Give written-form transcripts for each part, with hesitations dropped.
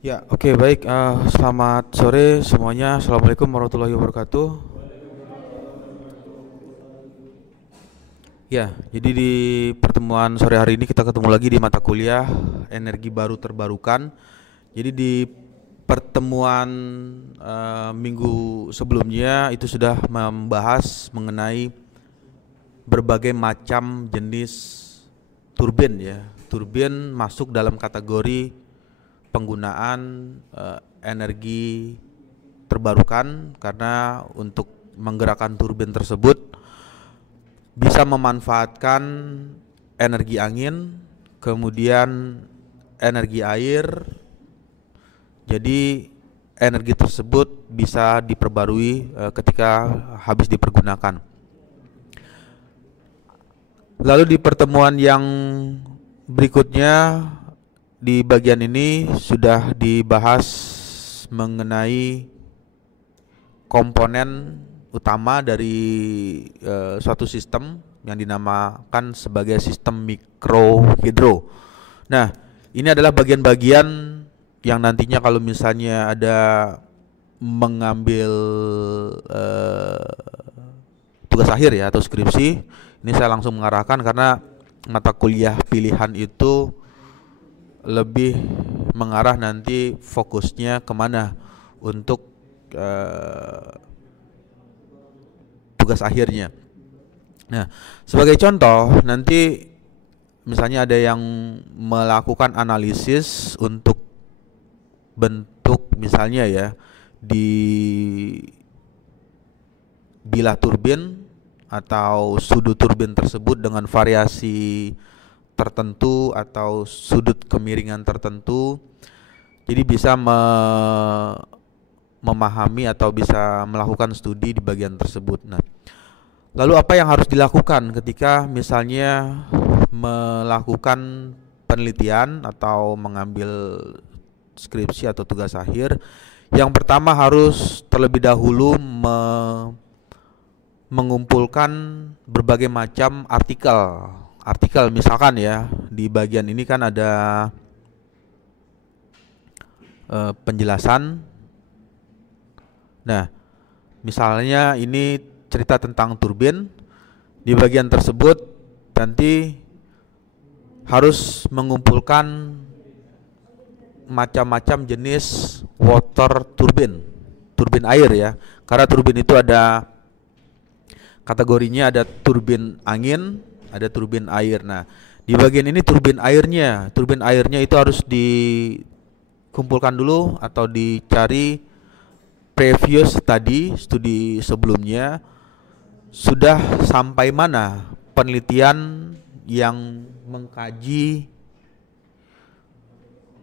Ya, oke, baik. Selamat sore semuanya. Assalamualaikum warahmatullahi wabarakatuh. Ya, jadi di pertemuan sore hari ini kita ketemu lagi di mata kuliah energi baru terbarukan. Jadi di pertemuan minggu sebelumnya itu sudah membahas mengenai berbagai macam jenis turbin ya. Turbin masuk dalam kategori penggunaan energi terbarukan karena untuk menggerakkan turbin tersebut bisa memanfaatkan energi angin, kemudian energi air. Jadi energi tersebut bisa diperbarui ketika habis dipergunakan. Lalu di pertemuan yang berikutnya di bagian ini sudah dibahas mengenai komponen utama dari suatu sistem yang dinamakan sebagai sistem mikrohidro. Nah, ini adalah bagian-bagian yang nantinya kalau misalnya ada mengambil tugas akhir ya atau skripsi, ini saya langsung mengarahkan karena mata kuliah pilihan itu lebih mengarah nanti fokusnya kemana untuk tugas akhirnya. Nah, sebagai contoh nanti misalnya ada yang melakukan analisis untuk bentuk misalnya ya di bilah turbin atau sudut turbin tersebut dengan variasi tertentu atau sudut kemiringan tertentu. Jadi bisa memahami atau bisa melakukan studi di bagian tersebut. Nah, lalu apa yang harus dilakukan ketika misalnya melakukan penelitian atau mengambil skripsi atau tugas akhir? Yang pertama harus terlebih dahulu mengumpulkan berbagai macam artikel. Artikel misalkan ya, di bagian ini kan ada penjelasan. Nah, misalnya ini cerita tentang turbin. Di bagian tersebut nanti harus mengumpulkan macam-macam jenis water turbin, turbin air ya. Karena turbin itu ada kategorinya, ada turbin angin, ada turbin air. Nah, di bagian ini turbin airnya itu harus dikumpulkan dulu atau dicari previous studi sebelumnya sudah sampai mana penelitian yang mengkaji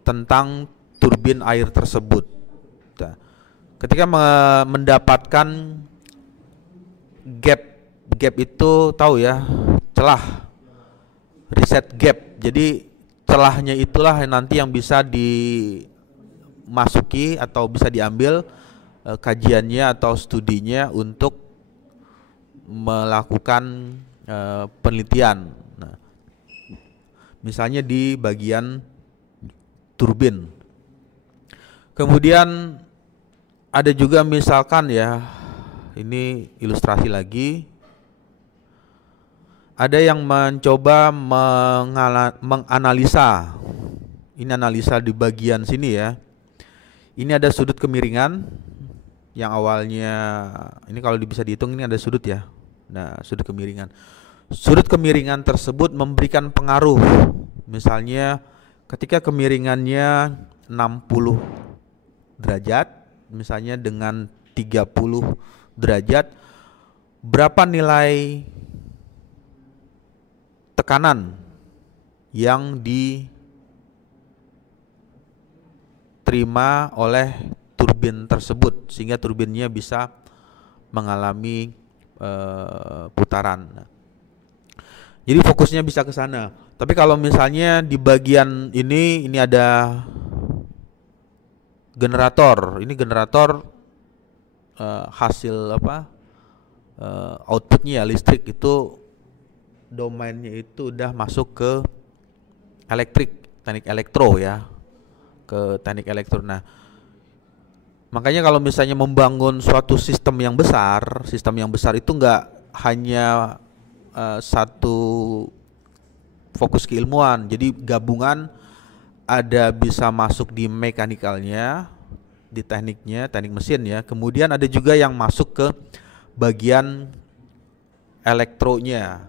tentang turbin air tersebut. Nah, ketika mendapatkan gap itu tahu ya, celah, riset gap. Jadi celahnya itulah nanti yang bisa dimasuki atau bisa diambil kajiannya atau studinya untuk melakukan penelitian. Nah, misalnya di bagian turbin. Kemudian ada juga misalkan ya, ini ilustrasi lagi. Ada yang mencoba menganalisa. Ini analisa di bagian sini ya. Ini ada sudut kemiringan yang awalnya, ini kalau bisa dihitung ini ada sudut ya. Nah, sudut kemiringan. Sudut kemiringan tersebut memberikan pengaruh. Misalnya ketika kemiringannya 60 derajat, misalnya dengan 30 derajat, berapa nilai tekanan yang diterima oleh turbin tersebut sehingga turbinnya bisa mengalami putaran. Jadi fokusnya bisa ke sana. Tapi kalau misalnya di bagian ini ada generator. Ini generator hasil outputnya ya, listrik itu domainnya itu udah masuk ke teknik elektro ya. ke teknik elektro. Nah, makanya kalau misalnya membangun suatu sistem yang besar itu nggak hanya satu fokus keilmuan. Jadi gabungan, ada bisa masuk di mekanikalnya, di tekniknya, teknik mesin ya. Kemudian ada juga yang masuk ke bagian elektronya.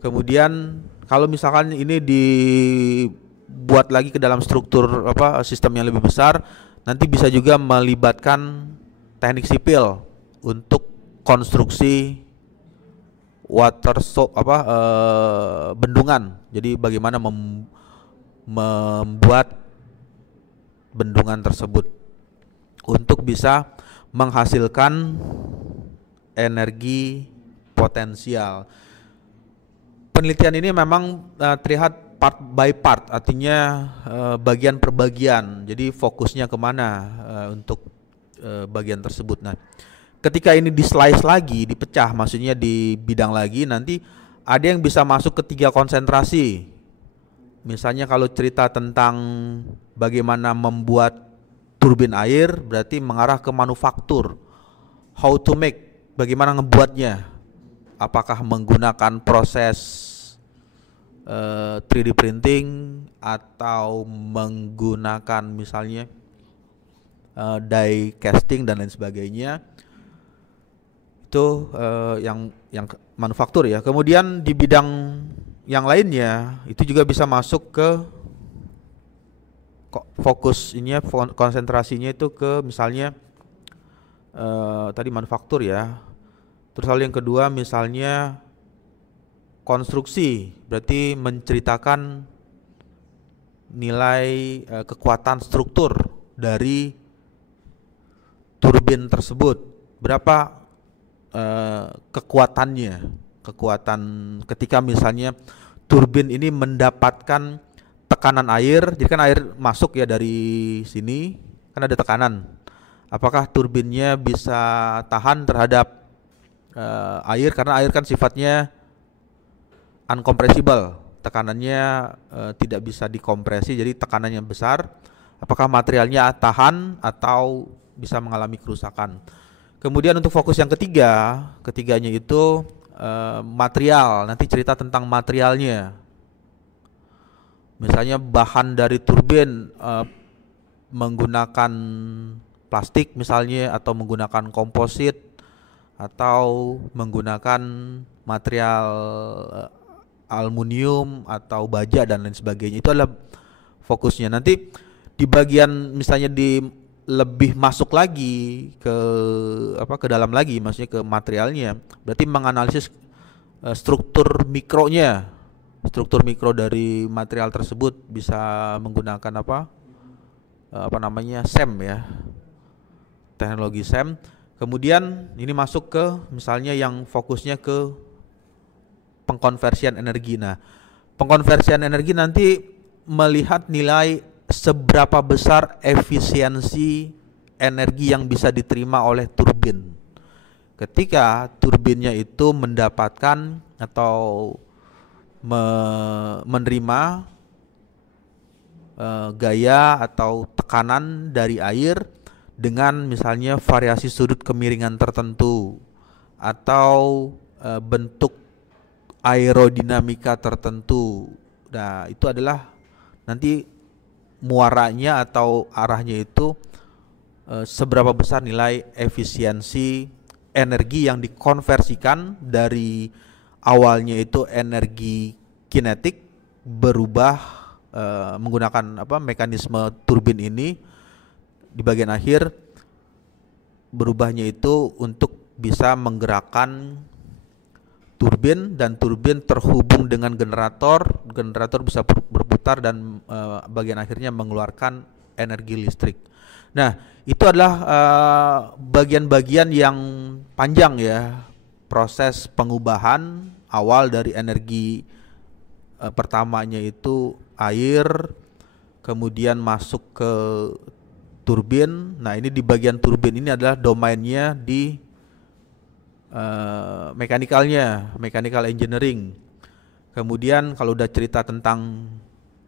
Kemudian kalau misalkan ini dibuat lagi ke dalam struktur sistem yang lebih besar, nanti bisa juga melibatkan teknik sipil untuk konstruksi bendungan. Jadi bagaimana membuat bendungan tersebut untuk bisa menghasilkan energi potensial. Penelitian ini memang terlihat part by part, artinya bagian per bagian. Jadi fokusnya kemana untuk bagian tersebut. Nah, ketika ini di slice lagi, dipecah, maksudnya di bidang lagi, nanti ada yang bisa masuk ke 3 konsentrasi. Misalnya kalau cerita tentang bagaimana membuat turbin air, berarti mengarah ke manufaktur. How to make, bagaimana ngebuatnya. Apakah menggunakan proses 3D printing atau menggunakan misalnya die casting dan lain sebagainya. Itu yang manufaktur ya. Kemudian di bidang yang lainnya itu juga bisa masuk ke fokus ini, konsentrasinya itu ke misalnya tadi manufaktur ya. Terus hal yang kedua misalnya konstruksi, berarti menceritakan nilai kekuatan struktur dari turbin tersebut. Berapa kekuatan ketika misalnya turbin ini mendapatkan tekanan air. Jadi kan air masuk ya dari sini, kan ada tekanan. Apakah turbinnya bisa tahan terhadap air, karena air kan sifatnya uncompressible, tekanannya tidak bisa dikompresi, jadi tekanannya besar. Apakah materialnya tahan atau bisa mengalami kerusakan. Kemudian untuk fokus yang ketiganya itu material, nanti cerita tentang materialnya. Misalnya bahan dari turbin menggunakan plastik misalnya, atau menggunakan komposit, atau menggunakan material aluminium atau baja dan lain sebagainya. Itu adalah fokusnya. Nanti di bagian misalnya lebih masuk lagi ke dalam lagi, maksudnya ke materialnya, berarti menganalisis struktur mikronya. Struktur mikro dari material tersebut bisa menggunakan SEM ya. Teknologi SEM. Kemudian ini masuk ke misalnya yang fokusnya ke pengkonversian energi. Nah, pengkonversian energi nanti melihat nilai seberapa besar efisiensi energi yang bisa diterima oleh turbin. Ketika turbinnya itu mendapatkan atau menerima gaya atau tekanan dari air dengan misalnya variasi sudut kemiringan tertentu atau bentuk aerodinamika tertentu. Nah, itu adalah nanti muaranya atau arahnya itu seberapa besar nilai efisiensi energi yang dikonversikan dari awalnya itu energi kinetik berubah menggunakan mekanisme turbin ini. Di bagian akhir berubahnya itu untuk bisa menggerakkan turbin, dan turbin terhubung dengan generator bisa berputar dan bagian akhirnya mengeluarkan energi listrik. Nah, itu adalah bagian-bagian yang panjang ya, proses pengubahan awal dari energi pertamanya itu air, kemudian masuk ke turbin. Nah, ini di bagian turbin ini adalah domainnya di mechanical engineering. Kemudian kalau udah cerita tentang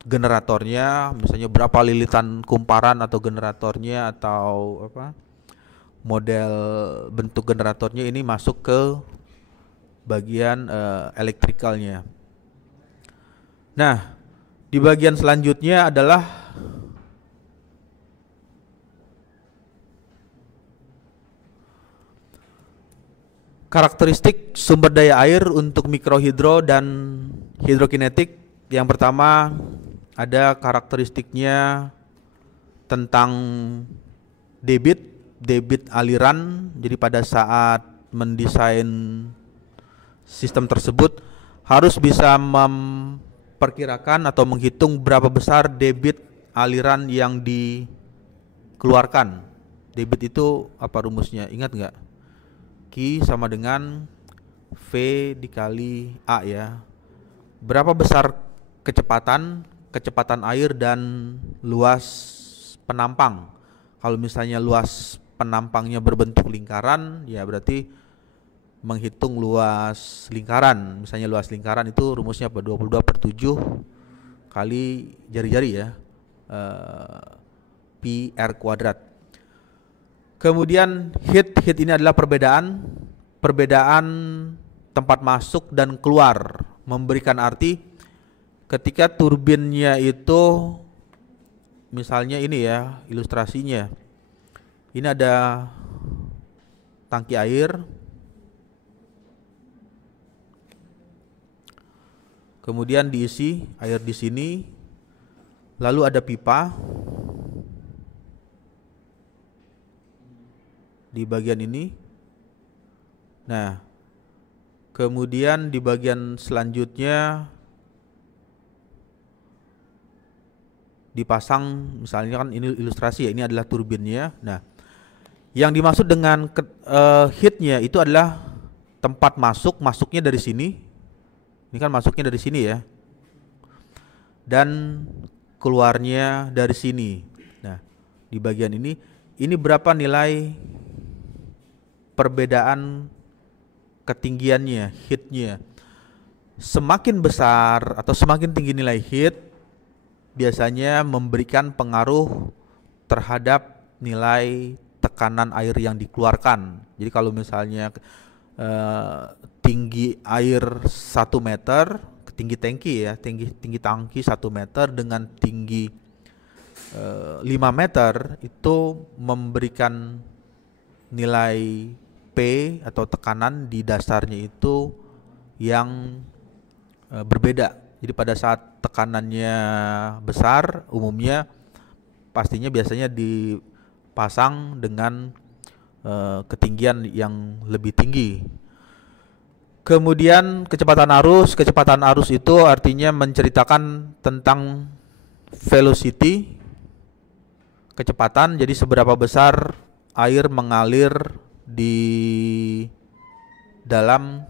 generatornya, misalnya berapa lilitan kumparan atau generatornya atau apa model bentuk generatornya, ini masuk ke bagian elektrikalnya. Nah, di bagian selanjutnya adalah karakteristik sumber daya air untuk mikrohidro dan hidrokinetik. Yang pertama ada karakteristiknya tentang debit aliran. Jadi pada saat mendesain sistem tersebut harus bisa memperkirakan atau menghitung berapa besar debit aliran yang dikeluarkan. Debit itu apa rumusnya? Ingat nggak? Q sama dengan V dikali A ya. Berapa besar kecepatan air dan luas penampang. Kalau misalnya luas penampangnya berbentuk lingkaran, ya berarti menghitung luas lingkaran. Misalnya luas lingkaran itu rumusnya apa? 22/7 kali jari-jari ya, pi r kuadrat. Kemudian heat ini adalah perbedaan tempat masuk dan keluar, memberikan arti ketika turbinnya itu misalnya ini ya ilustrasinya. Ini ada tangki air, kemudian diisi air di sini, lalu ada pipa di bagian ini. Nah, kemudian di bagian selanjutnya dipasang, misalnya kan ini ilustrasi ya, ini adalah turbinnya. Nah, yang dimaksud dengan heatnya itu adalah tempat masuknya dari sini. Ini kan masuknya dari sini ya, dan keluarnya dari sini. Nah, di bagian ini berapa nilai perbedaan ketinggiannya, heatnya. Semakin besar atau semakin tinggi nilai heat, biasanya memberikan pengaruh terhadap nilai tekanan air yang dikeluarkan. Jadi kalau misalnya tinggi air 1 meter, tinggi tangki ya, tinggi tangki 1 meter dengan tinggi 5 meter, itu memberikan nilai P atau tekanan di dasarnya itu yang berbeda. Jadi pada saat tekanannya besar, umumnya pastinya biasanya dipasang dengan ketinggian yang lebih tinggi. Kemudian kecepatan arus itu artinya menceritakan tentang velocity, kecepatan, jadi seberapa besar air mengalir di dalam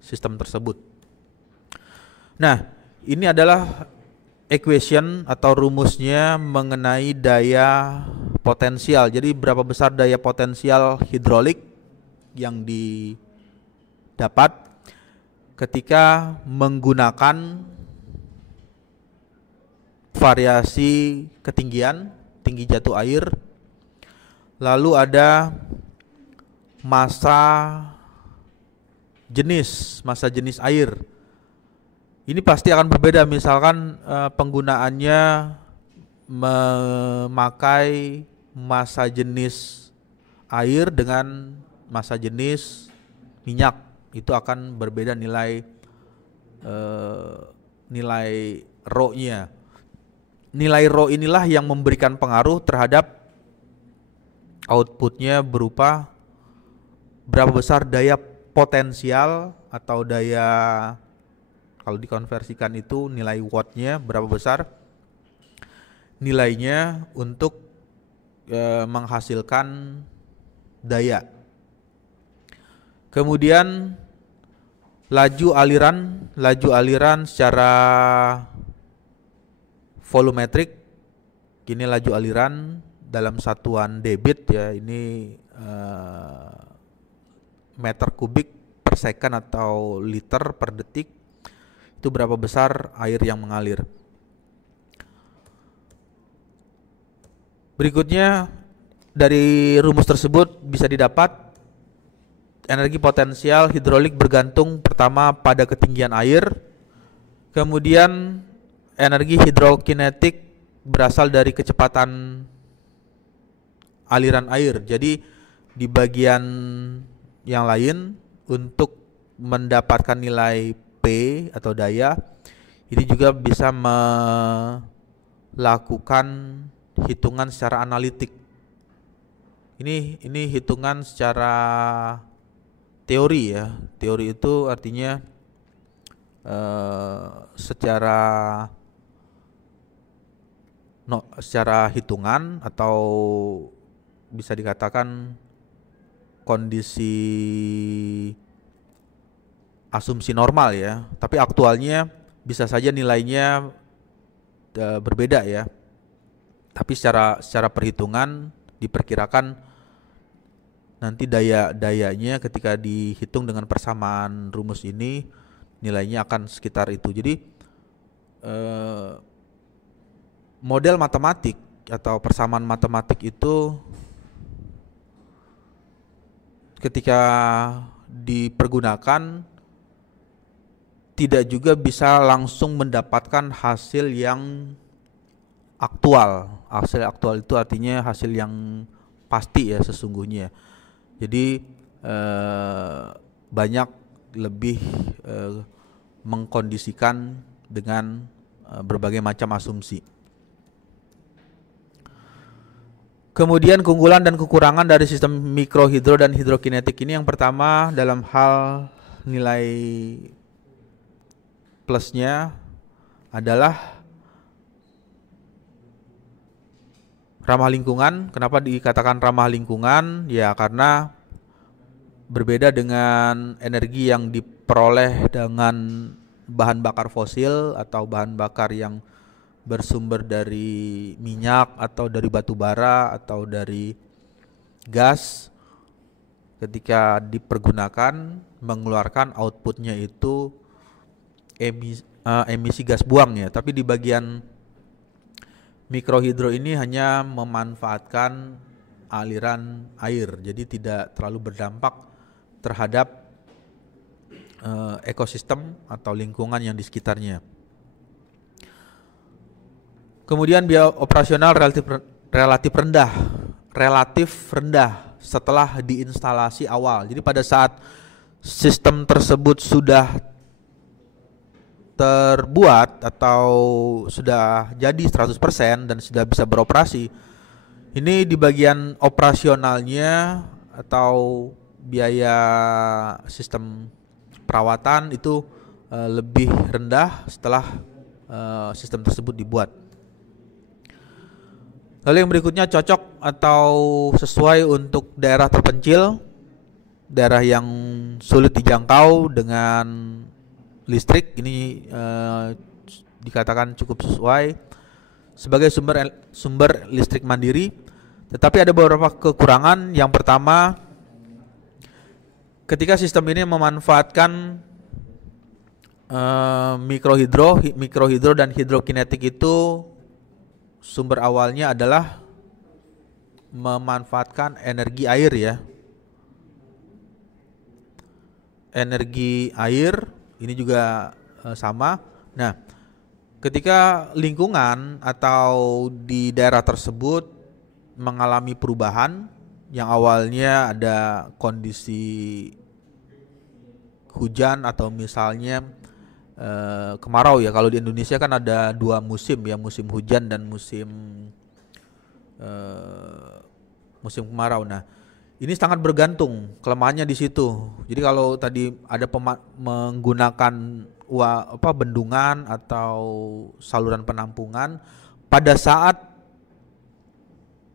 sistem tersebut. Nah, ini adalah equation atau rumusnya mengenai daya potensial. Jadi berapa besar daya potensial hidrolik yang didapat ketika menggunakan variasi ketinggian, tinggi jatuh air. Lalu ada massa jenis air. Ini pasti akan berbeda, misalkan penggunaannya memakai massa jenis air dengan massa jenis minyak, itu akan berbeda nilai rho-nya. Nilai rho inilah yang memberikan pengaruh terhadap outputnya berupa berapa besar daya potensial atau daya, kalau dikonversikan itu nilai wattnya berapa besar nilainya untuk menghasilkan daya. Kemudian laju aliran secara volumetrik. Ini laju aliran dalam satuan debit ya, ini meter kubik per second atau liter per detik. Itu berapa besar air yang mengalir. Berikutnya, dari rumus tersebut bisa didapat energi potensial hidrolik bergantung pertama pada ketinggian air, kemudian energi hidrokinetik berasal dari kecepatan aliran air. Jadi di bagian yang lain untuk mendapatkan nilai P atau daya, ini juga bisa melakukan hitungan secara analitik. Ini hitungan secara teori ya. Teori itu artinya secara hitungan atau bisa dikatakan kondisi asumsi normal ya. Tapi aktualnya bisa saja nilainya berbeda ya. Tapi secara perhitungan diperkirakan nanti dayanya ketika dihitung dengan persamaan rumus ini nilainya akan sekitar itu. Jadi model matematik atau persamaan matematik itu ketika dipergunakan tidak juga bisa langsung mendapatkan hasil yang aktual. Hasil aktual itu artinya hasil yang pasti ya sesungguhnya. Jadi banyak lebih mengkondisikan dengan berbagai macam asumsi. Kemudian keunggulan dan kekurangan dari sistem mikrohidro dan hidrokinetik ini, yang pertama dalam hal nilai plusnya adalah ramah lingkungan. Kenapa dikatakan ramah lingkungan? Ya karena berbeda dengan energi yang diperoleh dengan bahan bakar fosil atau bahan bakar yang bersumber dari minyak atau dari batu bara atau dari gas. Ketika dipergunakan mengeluarkan outputnya itu emisi gas buang ya. Tapi di bagian mikrohidro ini hanya memanfaatkan aliran air, jadi tidak terlalu berdampak terhadap ekosistem atau lingkungan yang di sekitarnya. Kemudian biaya operasional relatif rendah setelah diinstalasi awal. Jadi pada saat sistem tersebut sudah terbuat atau sudah jadi 100% dan sudah bisa beroperasi, ini di bagian operasionalnya atau biaya sistem perawatan itu lebih rendah setelah sistem tersebut dibuat. Lalu yang berikutnya, cocok atau sesuai untuk daerah terpencil, daerah yang sulit dijangkau dengan listrik. Ini dikatakan cukup sesuai sebagai sumber listrik mandiri. Tetapi ada beberapa kekurangan. Yang pertama, ketika sistem ini memanfaatkan mikrohidro dan hidrokinetik itu, sumber awalnya adalah memanfaatkan energi air ya. Energi air ini juga sama. Nah, ketika lingkungan atau di daerah tersebut mengalami perubahan, yang awalnya ada kondisi hujan atau misalnya kemarau ya. Kalau di Indonesia kan ada 2 musim ya, musim hujan dan musim kemarau. Nah, ini sangat bergantung, kelemahannya di situ. Jadi kalau tadi ada menggunakan bendungan atau saluran penampungan, pada saat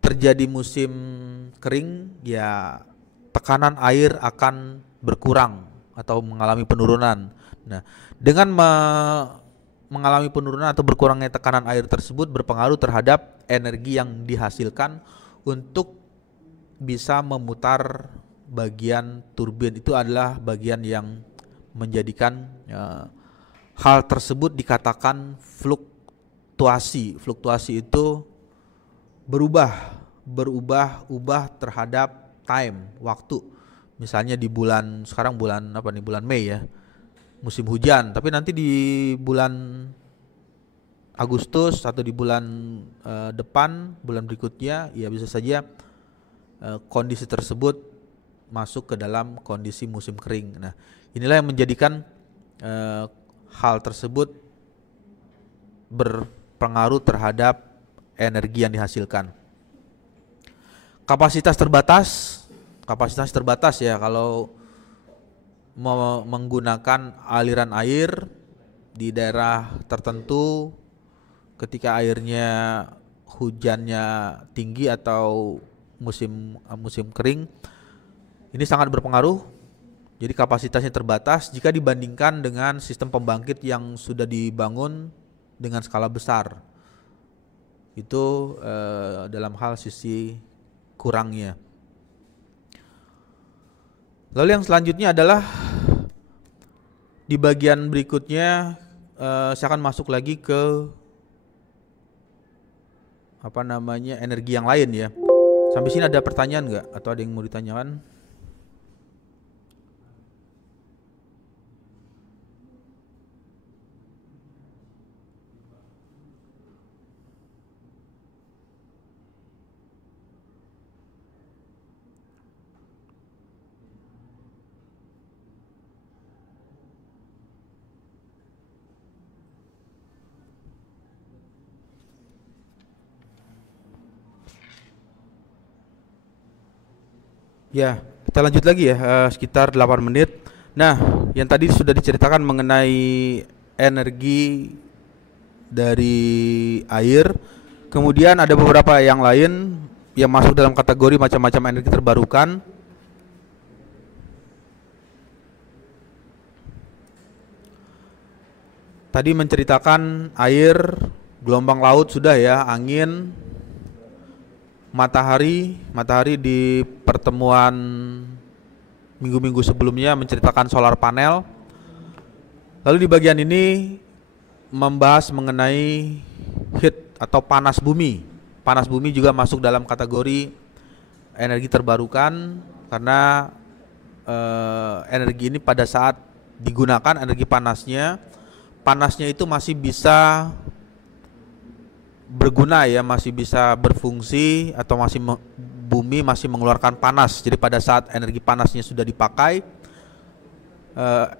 terjadi musim kering ya tekanan air akan berkurang atau mengalami penurunan. Nah, dengan mengalami penurunan atau berkurangnya tekanan air tersebut berpengaruh terhadap energi yang dihasilkan untuk bisa memutar bagian turbin. Itu adalah bagian yang menjadikan hal tersebut dikatakan fluktuasi. Fluktuasi itu berubah terhadap time, waktu. Misalnya di sekarang bulan apa nih, bulan Mei ya, musim hujan, tapi nanti di bulan Agustus atau di bulan depan, bulan berikutnya, ya bisa saja kondisi tersebut masuk ke dalam kondisi musim kering. Nah, inilah yang menjadikan hal tersebut berpengaruh terhadap energi yang dihasilkan. Kapasitas terbatas ya kalau menggunakan aliran air di daerah tertentu ketika airnya hujannya tinggi atau musim kering, ini sangat berpengaruh. Jadi kapasitasnya terbatas jika dibandingkan dengan sistem pembangkit yang sudah dibangun dengan skala besar. Itu dalam hal sisi kurangnya. Lalu yang selanjutnya adalah di bagian berikutnya saya akan masuk lagi ke energi yang lain ya. Sampai sini ada pertanyaan nggak atau ada yang mau ditanyakan? Ya, kita lanjut lagi ya, sekitar 8 menit. Nah, yang tadi sudah diceritakan mengenai energi dari air. Kemudian ada beberapa yang lain yang masuk dalam kategori macam-macam energi terbarukan. Tadi menceritakan air, gelombang laut sudah ya, angin, matahari di pertemuan minggu-minggu sebelumnya menceritakan solar panel. Lalu di bagian ini membahas mengenai heat atau panas bumi. Panas bumi juga masuk dalam kategori energi terbarukan karena energi ini pada saat digunakan, energi panasnya itu masih bisa berguna ya, masih bisa berfungsi atau bumi masih mengeluarkan panas. Jadi pada saat energi panasnya sudah dipakai,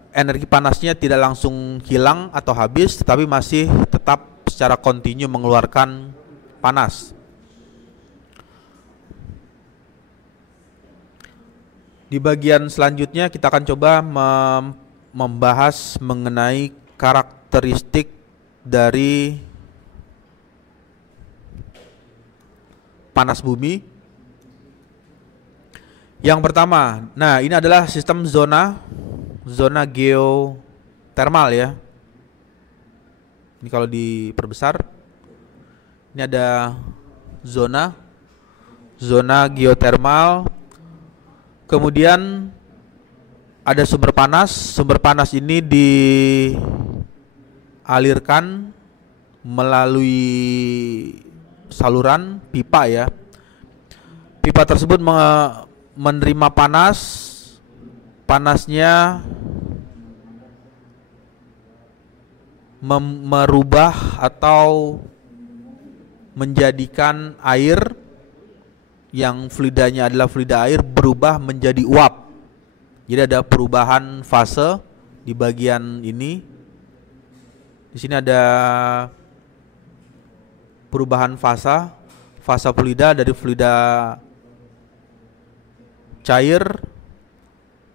energi panasnya tidak langsung hilang atau habis, tetapi masih tetap secara kontinu mengeluarkan panas. Di bagian selanjutnya kita akan coba membahas mengenai karakteristik dari panas bumi. Yang pertama, nah ini adalah sistem zona geotermal ya. Ini kalau diperbesar, ini ada zona geotermal. Kemudian ada sumber panas ini dialirkan melalui saluran pipa ya. Pipa tersebut menerima panasnya merubah atau menjadikan air yang fluidanya adalah fluida air berubah menjadi uap. Jadi ada perubahan fase di bagian ini. Di sini ada perubahan fase fluida dari fluida cair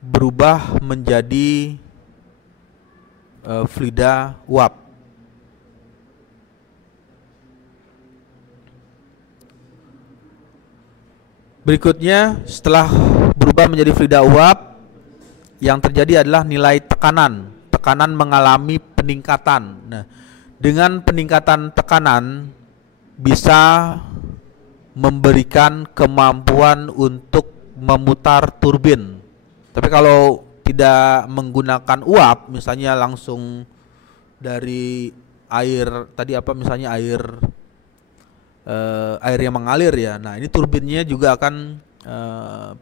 berubah menjadi fluida uap. Berikutnya, setelah berubah menjadi fluida uap, yang terjadi adalah nilai tekanan mengalami peningkatan. Nah, dengan peningkatan tekanan bisa memberikan kemampuan untuk memutar turbin. Tapi kalau tidak menggunakan uap, misalnya langsung dari air tadi misalnya air air yang mengalir ya. Nah, ini turbinnya juga akan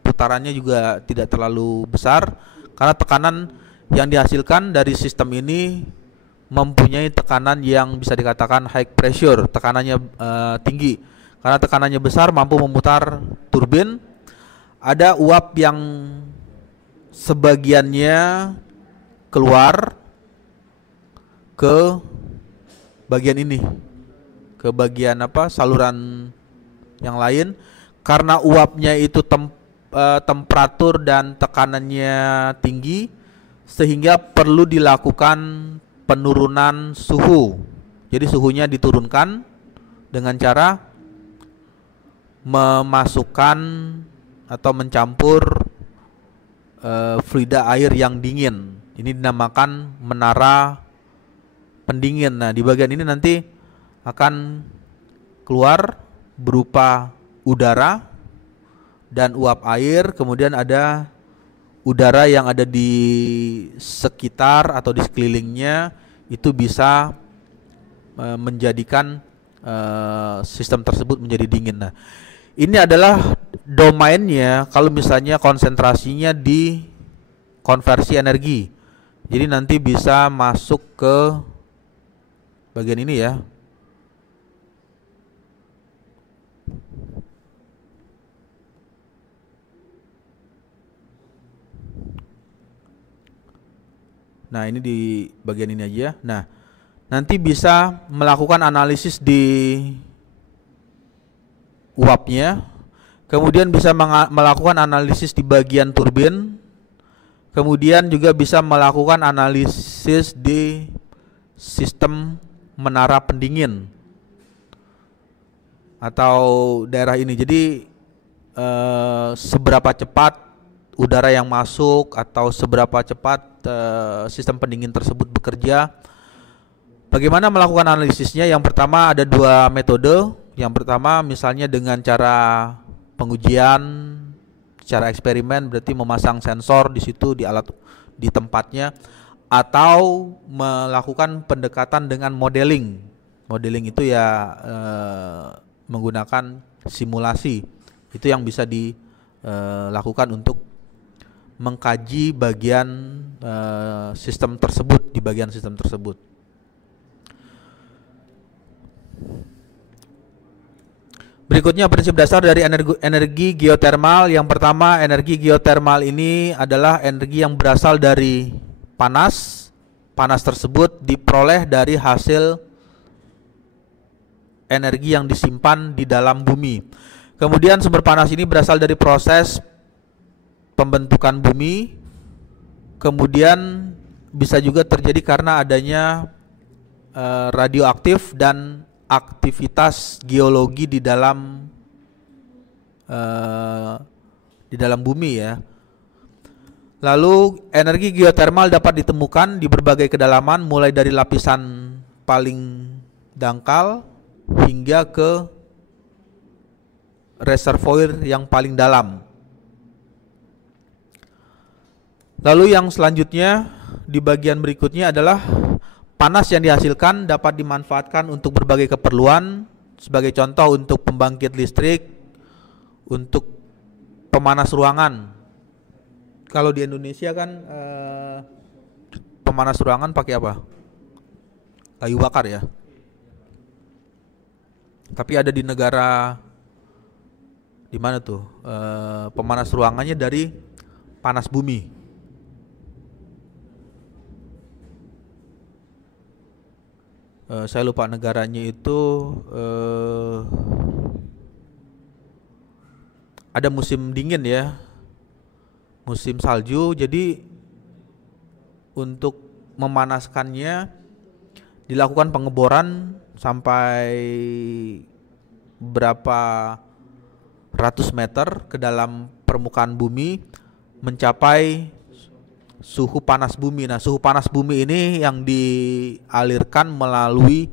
putarannya juga tidak terlalu besar karena tekanan yang dihasilkan dari sistem ini mempunyai tekanan yang bisa dikatakan high pressure, tekanannya tinggi. Karena tekanannya besar mampu memutar turbin. Ada uap yang sebagiannya keluar ke bagian ini, ke bagian saluran yang lain. Karena uapnya itu temperatur dan tekanannya tinggi, sehingga perlu dilakukan penurunan suhu. Jadi suhunya diturunkan dengan cara memasukkan atau mencampur fluida air yang dingin. Ini dinamakan menara pendingin. Nah, di bagian ini nanti akan keluar berupa udara dan uap air, kemudian ada udara yang ada di sekitar atau di sekelilingnya itu bisa menjadikan sistem tersebut menjadi dingin. Nah, ini adalah domainnya kalau misalnya konsentrasinya di konversi energi. Jadi nanti bisa masuk ke bagian ini ya. Nah, ini di bagian ini aja. Nah, nanti bisa melakukan analisis di uapnya, kemudian bisa melakukan analisis di bagian turbin, kemudian juga bisa melakukan analisis di sistem menara pendingin atau daerah ini. Jadi seberapa cepat udara yang masuk atau seberapa cepat sistem pendingin tersebut bekerja. Bagaimana melakukan analisisnya? Yang pertama ada dua metode. Yang pertama misalnya dengan cara pengujian secara eksperimen, berarti memasang sensor di situ di alat di tempatnya, atau melakukan pendekatan dengan modeling. Modeling itu ya menggunakan simulasi. Itu yang bisa dilakukan untuk mengkaji bagian sistem tersebut, di bagian sistem tersebut. Berikutnya prinsip dasar dari energi geotermal. Yang pertama, energi geotermal ini adalah energi yang berasal dari panas. Panas tersebut diperoleh dari hasil energi yang disimpan di dalam bumi. Kemudian sumber panas ini berasal dari proses pembentukan bumi, kemudian bisa juga terjadi karena adanya radioaktif dan aktivitas geologi di dalam bumi ya. Lalu energi geotermal dapat ditemukan di berbagai kedalaman, mulai dari lapisan paling dangkal hingga ke reservoir yang paling dalam. Lalu yang selanjutnya di bagian berikutnya adalah panas yang dihasilkan dapat dimanfaatkan untuk berbagai keperluan. Sebagai contoh untuk pembangkit listrik, untuk pemanas ruangan. Kalau di Indonesia kan pemanas ruangan pakai apa? Kayu bakar ya. Tapi ada di negara di mana tuh pemanas ruangannya dari panas bumi. Saya lupa negaranya itu. Ada musim dingin ya, musim salju. Jadi untuk memanaskannya dilakukan pengeboran sampai berapa ratus meter ke dalam permukaan bumi, mencapai suhu panas bumi. Nah, suhu panas bumi ini yang dialirkan melalui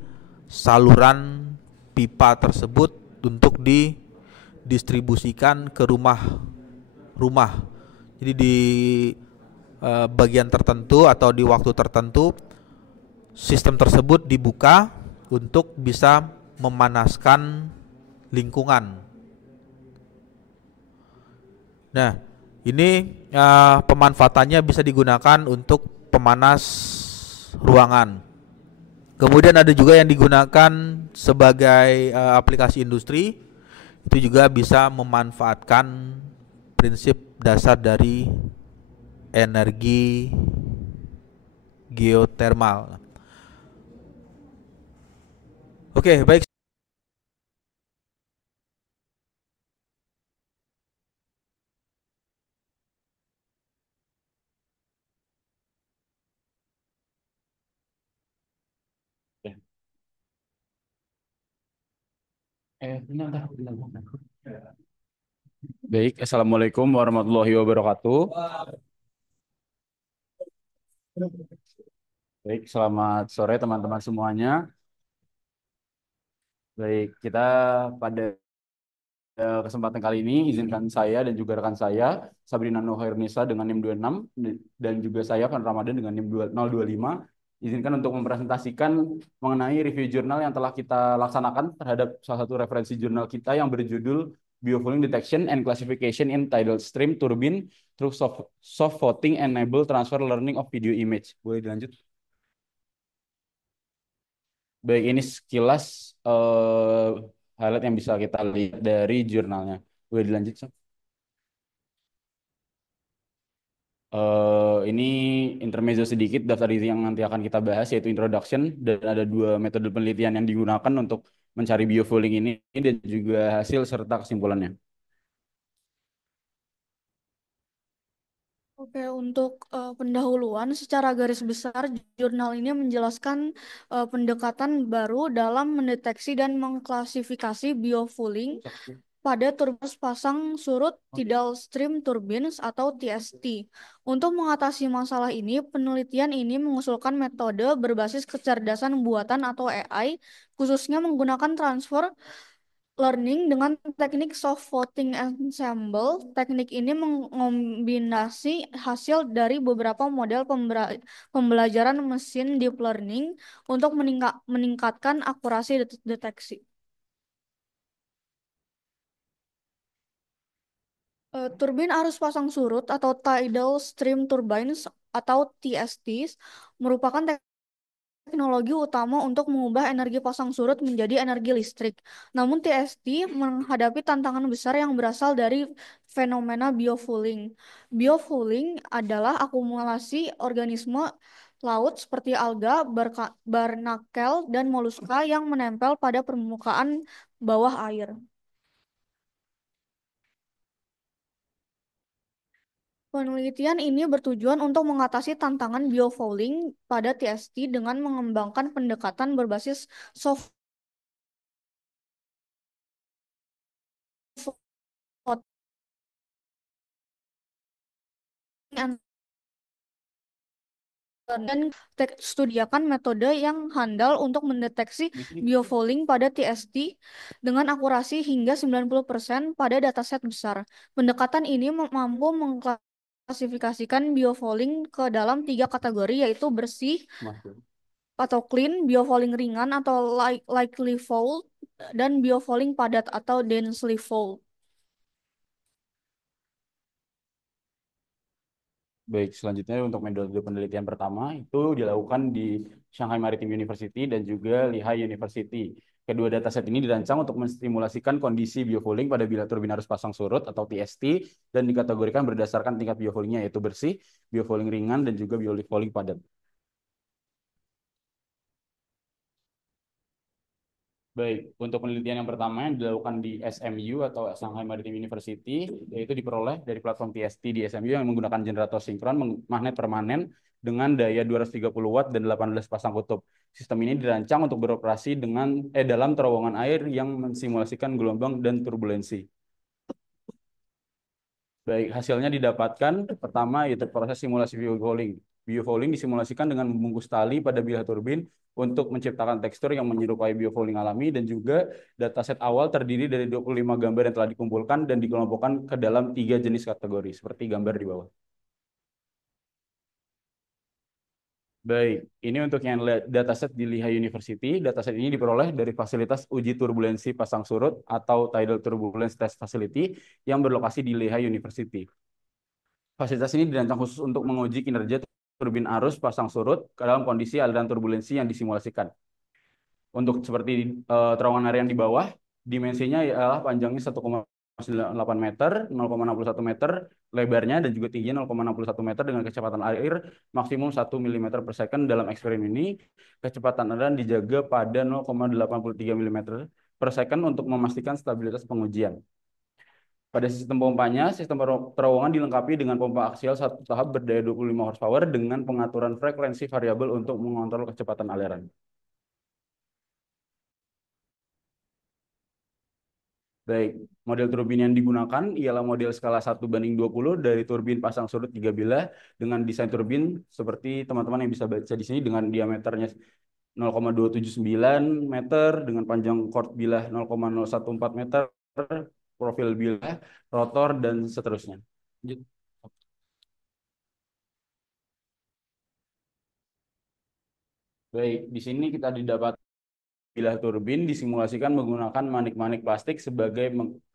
saluran pipa tersebut untuk didistribusikan ke rumah. Jadi di bagian tertentu atau di waktu tertentu sistem tersebut dibuka untuk bisa memanaskan lingkungan. Nah, ini pemanfaatannya bisa digunakan untuk pemanas ruangan. Kemudian ada juga yang digunakan sebagai aplikasi industri, itu juga bisa memanfaatkan prinsip dasar dari energi geotermal. Oke, baik. Ya. Bentar, bentar, bentar. Baik, Assalamualaikum warahmatullahi wabarakatuh. Baik, selamat sore teman-teman semuanya. Baik, kita pada kesempatan kali ini izinkan saya dan juga rekan saya Sabrina Nuhairnisa dengan NIM 26 dan juga saya Van Ramadan dengan NIM 025 izinkan untuk mempresentasikan mengenai review jurnal yang telah kita laksanakan terhadap salah satu referensi jurnal kita yang berjudul Biofouling Detection and Classification in Tidal Stream Turbine through Soft Voting Enable Transfer Learning of Video Image. Boleh dilanjut? Baik, ini sekilas highlight yang bisa kita lihat dari jurnalnya. Boleh dilanjut, Sob? Ini intermezzo sedikit daftar isi yang nanti akan kita bahas yaitu introduction dan ada dua metode penelitian yang digunakan untuk mencari biofouling ini dan juga hasil serta kesimpulannya. Oke, untuk pendahuluan secara garis besar, jurnal ini menjelaskan pendekatan baru dalam mendeteksi dan mengklasifikasi biofouling pada turbin pasang surut tidal stream turbines atau TST. Untuk mengatasi masalah ini, penelitian ini mengusulkan metode berbasis kecerdasan buatan atau AI, khususnya menggunakan transfer learning dengan teknik soft voting ensemble. Teknik ini mengombinasi hasil dari beberapa model pembelajaran mesin deep learning untuk meningkatkan akurasi deteksi. Turbin arus pasang surut atau tidal stream turbines atau TSTs merupakan teknologi utama untuk mengubah energi pasang surut menjadi energi listrik. Namun TST menghadapi tantangan besar yang berasal dari fenomena biofouling. Biofouling adalah akumulasi organisme laut seperti alga, barnakel, dan moluska yang menempel pada permukaan bawah air. Penelitian ini bertujuan untuk mengatasi tantangan biofouling pada TST dengan mengembangkan pendekatan berbasis soft voting dan studiakan metode yang handal untuk mendeteksi biofouling pada TST dengan akurasi hingga 90% pada dataset besar. Pendekatan ini mampu mengklasifikasikan biofouling ke dalam 3 kategori yaitu bersih atau clean, biofouling ringan atau lightly fold, dan biofouling padat atau densely fold. Baik, selanjutnya untuk metode penelitian pertama itu dilakukan di Shanghai Maritime University dan juga Lehigh University. Kedua dataset ini dirancang untuk menstimulasikan kondisi biofouling pada bila turbin arus pasang surut atau TST dan dikategorikan berdasarkan tingkat biofoulingnya yaitu bersih, biofouling ringan, dan juga biofouling padat. Baik, untuk penelitian yang pertama yang dilakukan di SMU atau Shanghai Maritime University, yaitu diperoleh dari platform TST di SMU yang menggunakan generator sinkron magnet permanen dengan daya 230 watt dan 18 pasang kutub. Sistem ini dirancang untuk beroperasi dalam terowongan air yang mensimulasikan gelombang dan turbulensi. Baik, hasilnya didapatkan pertama yaitu proses simulasi biofouling. Biofouling disimulasikan dengan membungkus tali pada bilah turbin untuk menciptakan tekstur yang menyerupai biofouling alami dan juga dataset awal terdiri dari 25 gambar yang telah dikumpulkan dan dikelompokkan ke dalam 3 jenis kategori seperti gambar di bawah. Baik, ini untuk yang dataset di Lehigh University. Dataset ini diperoleh dari fasilitas uji turbulensi pasang surut atau Tidal Turbulence Test Facility yang berlokasi di Lehigh University. Fasilitas ini dirancang khusus untuk menguji kinerja turbin arus pasang surut dalam kondisi aliran turbulensi yang disimulasikan. Untuk seperti terowongan area yang di bawah, dimensinya ialah panjangnya 1,98 meter, 0,61 meter, lebarnya dan juga tingginya 0,61 meter dengan kecepatan air maksimum 1 mm per second. Dalam eksperimen ini, kecepatan aliran dijaga pada 0,83 mm per second untuk memastikan stabilitas pengujian. Pada sistem pompanya, sistem terowongan dilengkapi dengan pompa aksial satu tahap berdaya 25 horsepower dengan pengaturan frekuensi variabel untuk mengontrol kecepatan aliran. Baik, model turbin yang digunakan ialah model skala 1:20 dari turbin pasang surut 3 bilah dengan desain turbin seperti teman-teman yang bisa baca di sini dengan diameternya 0,279 meter dengan panjang chord bilah 0,014 meter, profil bilah, rotor dan seterusnya. Lanjut. Baik, di sini kita didapat bilah turbin disimulasikan menggunakan manik-manik plastik sebagai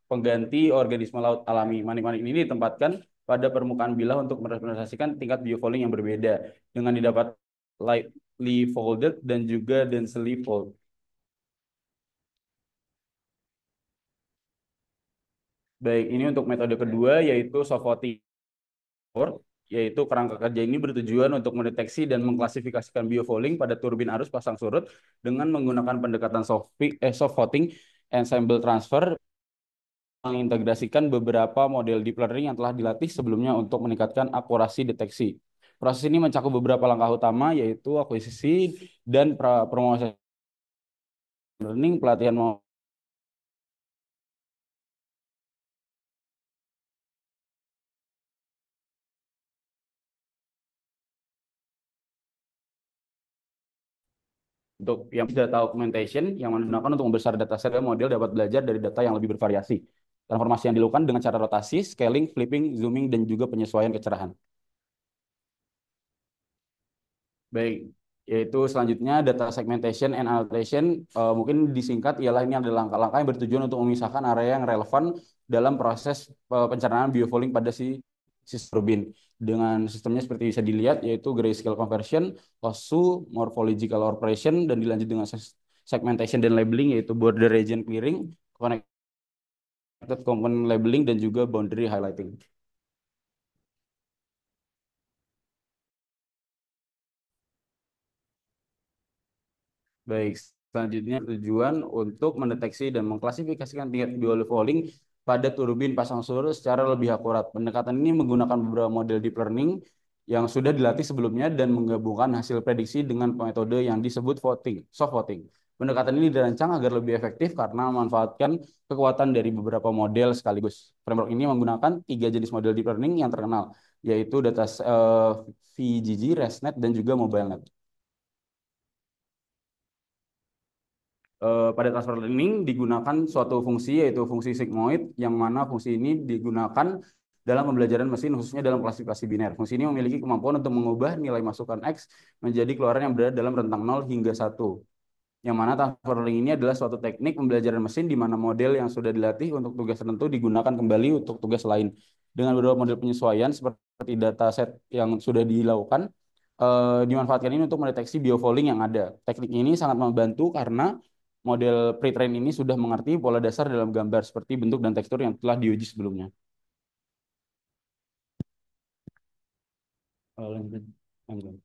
pengganti organisme laut alami. Manik-manik ini ditempatkan pada permukaan bilah untuk merepresentasikan tingkat biofouling yang berbeda dengan didapat lightly folded dan juga densely folded. Baik, ini untuk metode kedua yaitu soft voting, yaitu kerangka kerja ini bertujuan untuk mendeteksi dan mengklasifikasikan biofouling pada turbin arus pasang surut dengan menggunakan pendekatan soft voting ensemble transfer, mengintegrasikan beberapa model deep learning yang telah dilatih sebelumnya untuk meningkatkan akurasi deteksi. Proses ini mencakup beberapa langkah utama yaitu akuisisi dan promosesi learning, pelatihan untuk yang data augmentation yang menggunakan untuk membesar dataset dan model dapat belajar dari data yang lebih bervariasi. Transformasi yang dilakukan dengan cara rotasi, scaling, flipping, zooming, dan juga penyesuaian kecerahan. Baik, yaitu selanjutnya data segmentation and annotation, mungkin disingkat ialah ini adalah langkah-langkah yang bertujuan untuk memisahkan area yang relevan dalam proses pencernaan biofouling pada sistem turbin. Dengan sistemnya seperti bisa dilihat yaitu grayscale conversion, losu, morphological operation, dan dilanjut dengan segmentation dan labeling yaitu border region clearing, connected component labeling, dan juga boundary highlighting. Baik, selanjutnya tujuan untuk mendeteksi dan mengklasifikasikan tingkat biofouling pada turbin pasang surut secara lebih akurat. Pendekatan ini menggunakan beberapa model deep learning yang sudah dilatih sebelumnya dan menggabungkan hasil prediksi dengan metode yang disebut soft voting. Pendekatan ini dirancang agar lebih efektif karena memanfaatkan kekuatan dari beberapa model sekaligus. Framework ini menggunakan 3 jenis model deep learning yang terkenal, yaitu VGG, ResNet, dan juga MobileNet. Pada transfer learning digunakan suatu fungsi yaitu fungsi sigmoid yang mana fungsi ini digunakan dalam pembelajaran mesin khususnya dalam klasifikasi biner. Fungsi ini memiliki kemampuan untuk mengubah nilai masukan X menjadi keluaran yang berada dalam rentang 0 hingga 1. Yang mana transfer learning ini adalah suatu teknik pembelajaran mesin di mana model yang sudah dilatih untuk tugas tertentu digunakan kembali untuk tugas lain. Dengan beberapa model penyesuaian seperti dataset yang sudah dilakukan, dimanfaatkan ini untuk mendeteksi biofouling yang ada. Teknik ini sangat membantu karena model pre-train ini sudah mengerti pola dasar dalam gambar seperti bentuk dan tekstur yang telah diuji sebelumnya. Lanjut.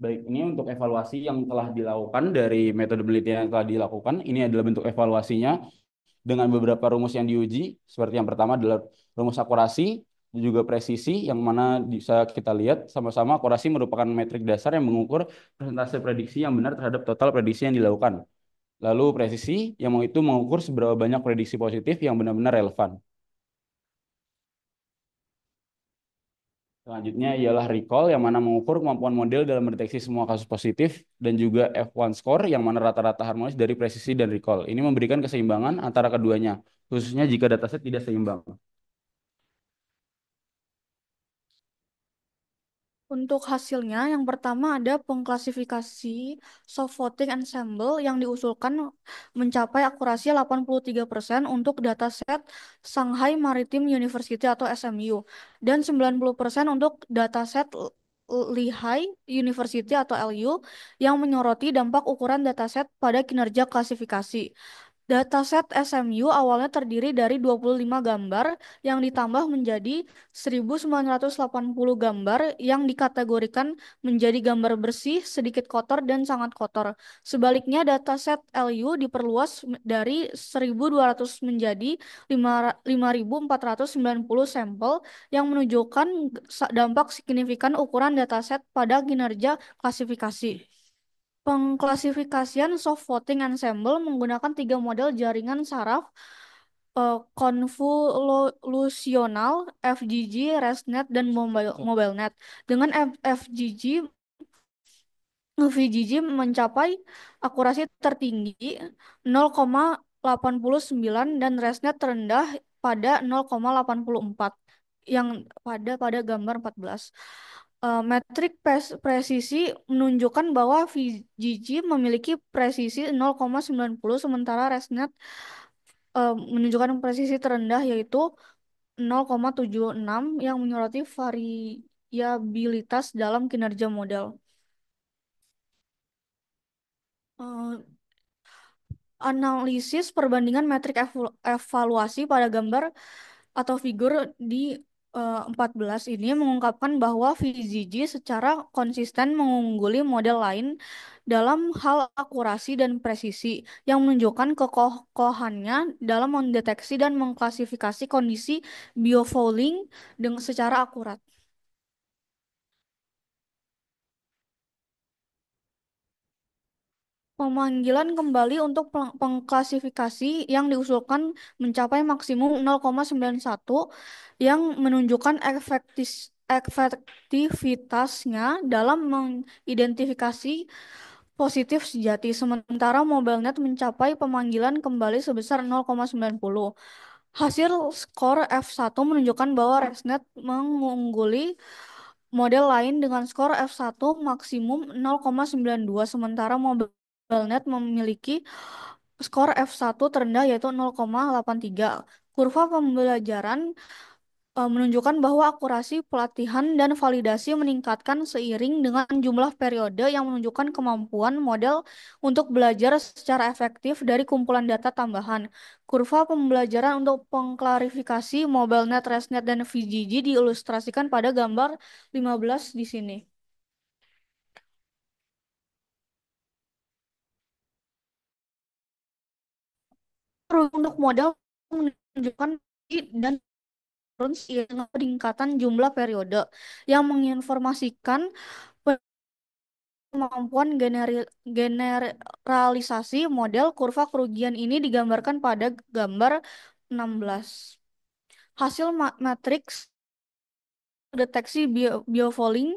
Baik, ini untuk evaluasi yang telah dilakukan dari metode penelitian yang telah dilakukan. Ini adalah bentuk evaluasinya dengan beberapa rumus yang diuji. Seperti yang pertama adalah rumus akurasi, dan juga presisi, yang mana bisa kita lihat sama-sama akurasi merupakan metrik dasar yang mengukur persentase prediksi yang benar terhadap total prediksi yang dilakukan. Lalu presisi yang itu mengukur seberapa banyak prediksi positif yang benar-benar relevan. Selanjutnya ialah recall yang mana mengukur kemampuan model dalam mendeteksi semua kasus positif dan juga F1 score yang mana rata-rata harmonis dari presisi dan recall. Ini memberikan keseimbangan antara keduanya, khususnya jika dataset tidak seimbang. Untuk hasilnya, yang pertama ada pengklasifikasi soft voting ensemble yang diusulkan mencapai akurasi 83% untuk dataset Shanghai Maritime University atau SMU dan 90% untuk dataset Lehigh University atau LU yang menyoroti dampak ukuran dataset pada kinerja klasifikasi. Dataset SMU awalnya terdiri dari 25 gambar yang ditambah menjadi 1980 gambar yang dikategorikan menjadi gambar bersih, sedikit kotor, dan sangat kotor. Sebaliknya, dataset LU diperluas dari 1.200 menjadi 5.490 sampel yang menunjukkan dampak signifikan ukuran dataset pada kinerja klasifikasi. Pengklasifikasian soft voting ensemble menggunakan tiga model jaringan saraf konvolusional, FGG, ResNet, dan MobileNet. Dengan FGG, VGG mencapai akurasi tertinggi 0,89 dan ResNet terendah pada 0,84 yang pada gambar 14. Metrik presisi menunjukkan bahwa VGG memiliki presisi 0,90 sementara ResNet menunjukkan presisi terendah yaitu 0,76 yang menyoroti variabilitas dalam kinerja model. Eh, Analisis perbandingan metrik evaluasi pada gambar atau figur di 14 ini mengungkapkan bahwa VZG secara konsisten mengungguli model lain dalam hal akurasi dan presisi yang menunjukkan kekokohannya dalam mendeteksi dan mengklasifikasi kondisi biofouling dengan secara akurat. Pemanggilan kembali untuk pengklasifikasi yang diusulkan mencapai maksimum 0,91 yang menunjukkan efektivitasnya dalam mengidentifikasi positif sejati, sementara MobileNet mencapai pemanggilan kembali sebesar 0,90. Hasil skor F1 menunjukkan bahwa ResNet mengungguli model lain dengan skor F1 maksimum 0,92, sementara MobileNet memiliki skor F1 terendah yaitu 0,83. Kurva pembelajaran menunjukkan bahwa akurasi pelatihan dan validasi meningkatkan seiring dengan jumlah periode yang menunjukkan kemampuan model untuk belajar secara efektif dari kumpulan data tambahan. Kurva pembelajaran untuk pengklarifikasi MobileNet, ResNet, dan VGG diilustrasikan pada gambar 15 di sini. Untuk model menunjukkan dan turun seiring dengan peningkatan jumlah periode yang menginformasikan kemampuan generalisasi model. Kurva kerugian ini digambarkan pada gambar 16. Hasil matriks deteksi biofouling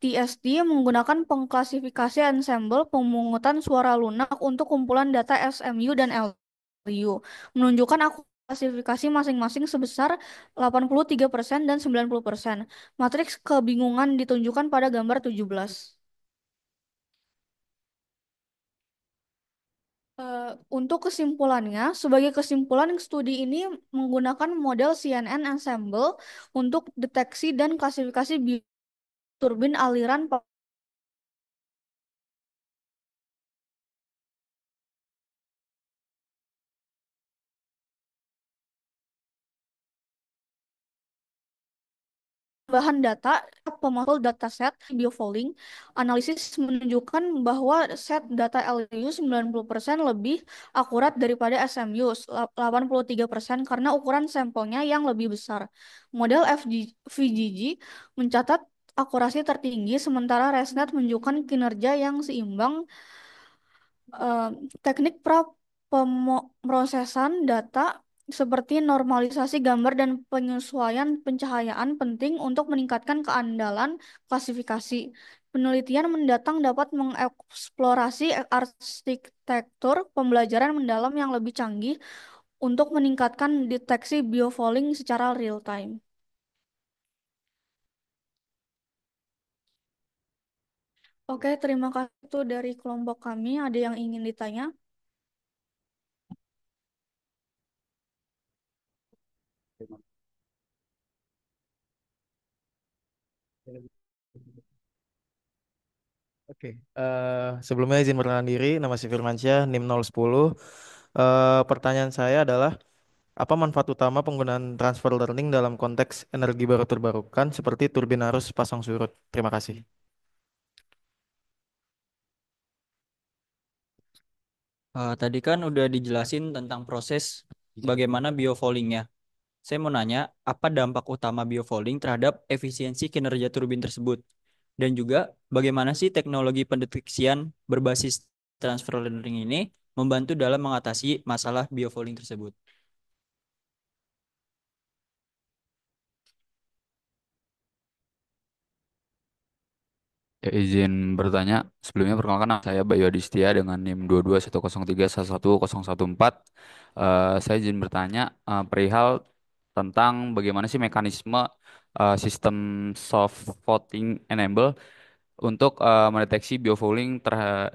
TST menggunakan pengklasifikasi ensemble pemungutan suara lunak untuk kumpulan data SMU dan LU menunjukkan klasifikasi masing-masing sebesar 83% dan 90%. Matriks kebingungan ditunjukkan pada gambar 17. Untuk kesimpulannya, sebagai kesimpulan, studi ini menggunakan model CNN Ensemble untuk deteksi dan klasifikasi turbin aliran bahan data pemakul dataset biofouling. Analisis menunjukkan bahwa set data LU 90% lebih akurat daripada SMU 83% karena ukuran sampelnya yang lebih besar. Model VGG mencatat akurasi tertinggi sementara ResNet menunjukkan kinerja yang seimbang. eh, Teknik pemrosesan data seperti normalisasi gambar dan penyesuaian pencahayaan penting untuk meningkatkan keandalan klasifikasi. Penelitian mendatang dapat mengeksplorasi arsitektur pembelajaran mendalam yang lebih canggih untuk meningkatkan deteksi biofouling secara real time. Oke, terima kasih itu dari kelompok kami. Ada yang ingin ditanya? Oke, sebelumnya izin perkenalan diri, nama saya Firmansyah, NIM 010. Pertanyaan saya adalah, apa manfaat utama penggunaan transfer learning dalam konteks energi baru terbarukan seperti turbin arus pasang surut? Terima kasih. Tadi kan udah dijelasin tentang proses bagaimana biofouling-nya. Saya mau nanya, apa dampak utama biofouling terhadap efisiensi kinerja turbin tersebut? Dan juga bagaimana sih teknologi pendeteksian berbasis transfer learning ini membantu dalam mengatasi masalah biofouling tersebut? Ya, izin bertanya. Sebelumnya perkenalkan nama saya Bayu Adistia dengan NIM 22.103.11.014. Saya izin bertanya perihal tentang bagaimana sih mekanisme sistem soft voting enable untuk mendeteksi biofouling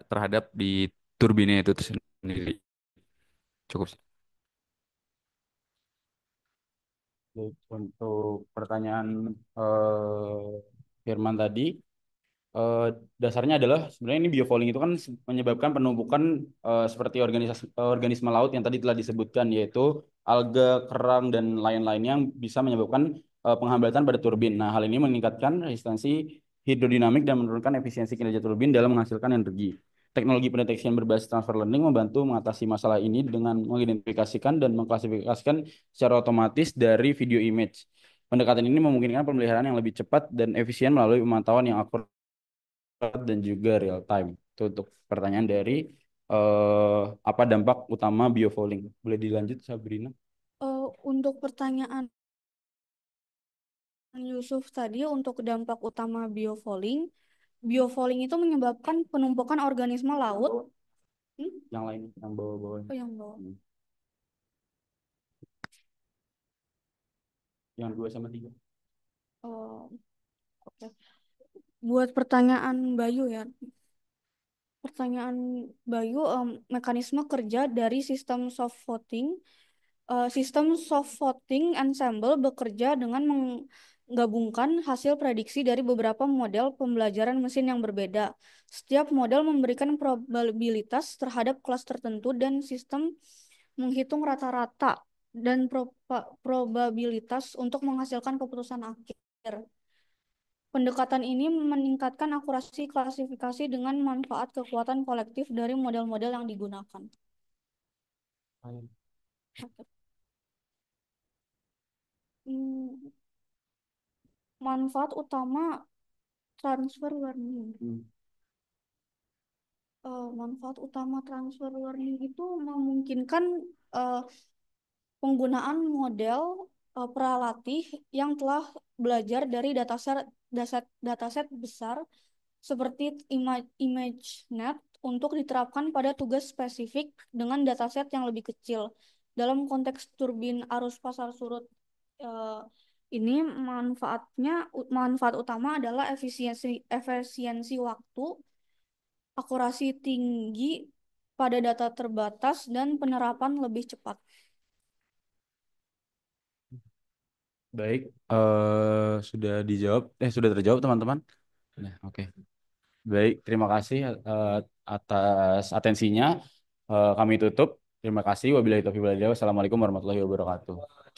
terhadap di turbine itu sendiri. Cukup. Baik, untuk pertanyaan Firman tadi, eh, dasarnya adalah sebenarnya ini biofouling itu kan menyebabkan penumpukan seperti organisme laut yang tadi telah disebutkan, yaitu alga, kerang, dan lain-lainnya yang bisa menyebabkan penghambatan pada turbin. Nah, hal ini meningkatkan resistensi hidrodinamik dan menurunkan efisiensi kinerja turbin dalam menghasilkan energi. Teknologi pendeteksian berbasis transfer learning membantu mengatasi masalah ini dengan mengidentifikasikan dan mengklasifikasikan secara otomatis dari video image. Pendekatan ini memungkinkan pemeliharaan yang lebih cepat dan efisien melalui pemantauan yang akurat dan juga real time. Itu untuk pertanyaan dari apa dampak utama biofouling. Boleh dilanjut, Sabrina? Untuk pertanyaan Yusuf tadi, untuk dampak utama biofouling, biofouling itu menyebabkan penumpukan organisme laut. Hmm? Yang lain, yang bawah-bawah. Oh, yang bawah. Yang 2 sama 3. Oh, oke. Buat pertanyaan Bayu ya. Pertanyaan Bayu, mekanisme kerja dari sistem soft voting. Sistem soft voting ensemble bekerja dengan menggabungkan hasil prediksi dari beberapa model pembelajaran mesin yang berbeda. Setiap model memberikan probabilitas terhadap kelas tertentu dan sistem menghitung rata-rata dan probabilitas untuk menghasilkan keputusan akhir. Pendekatan ini meningkatkan akurasi klasifikasi dengan manfaat kekuatan kolektif dari model-model yang digunakan. Hmm, Manfaat utama transfer learning. Manfaat utama transfer learning itu memungkinkan eh, penggunaan model pralatih yang telah belajar dari dataset besar seperti ImageNet untuk diterapkan pada tugas spesifik dengan dataset yang lebih kecil. Dalam konteks turbin arus pasang surut eh, ini manfaat utama adalah efisiensi waktu, akurasi tinggi pada data terbatas, dan penerapan lebih cepat. Baik, sudah dijawab, sudah terjawab teman-teman. Nah, oke. Baik, terima kasih atas atensinya. Kami tutup. Terima kasih. Wabillahi taufiq wal hidayah. Wassalamualaikum warahmatullahi wabarakatuh.